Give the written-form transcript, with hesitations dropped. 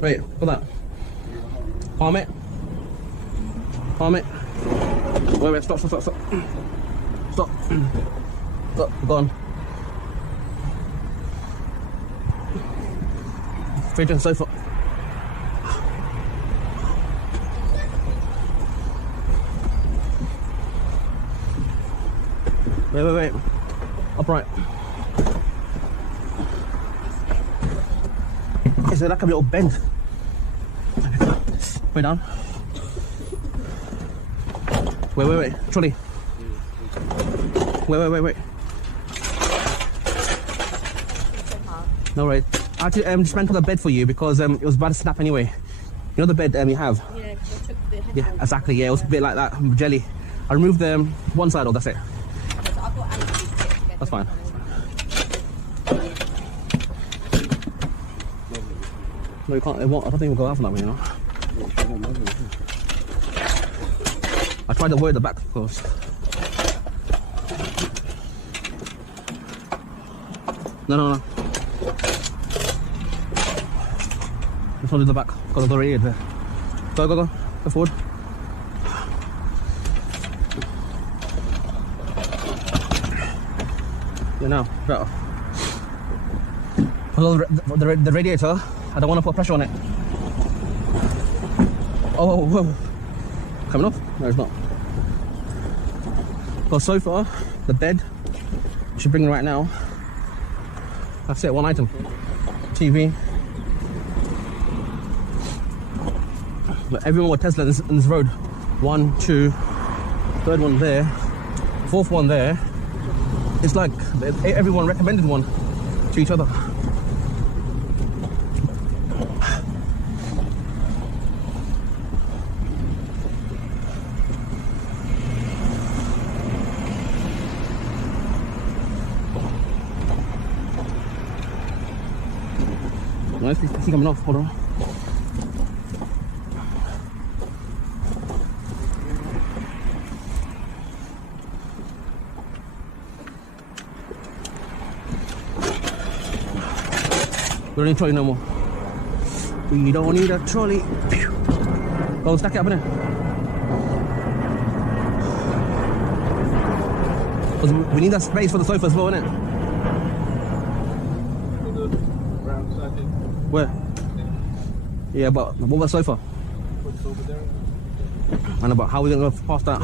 Wait, what's that? Palm it. Palm it. Wait, stop. Stop. Stop, go on. Straight to the sofa. Wait. Upright. Is there like a little bend? Way down. Wait. Trolley. Wait. No worries. I had to dismantle the bed for you because it was about to snap anyway. You know the bed you have? Yeah, because I took the headphones. Yeah, exactly. Yeah, it was a bit like that, jelly. I removed one side, that's it. Okay, so I've got Anthony's. That's fine. No, you can't. I don't think we'll go out from that way, you know. I tried to wear the back, of course. No. Let's not do the back because I've already there. Go forward. Yeah, now, better. The radiator, I don't want to put pressure on it. Oh, whoa. Coming off? No, it's not. Because so far, the bed, should bring it right now. That's it, one item. TV. But everyone with Tesla in this road. 1, 2, third one there, fourth one there. It's like everyone recommended one to each other. Nice, it's coming off, hold on. We don't need a trolley no more. We don't need a trolley. Go stack it up in there. Because we need that space for the sofa as well, innit? Where? Yeah, but what about the sofa? And about how are we going to go past that?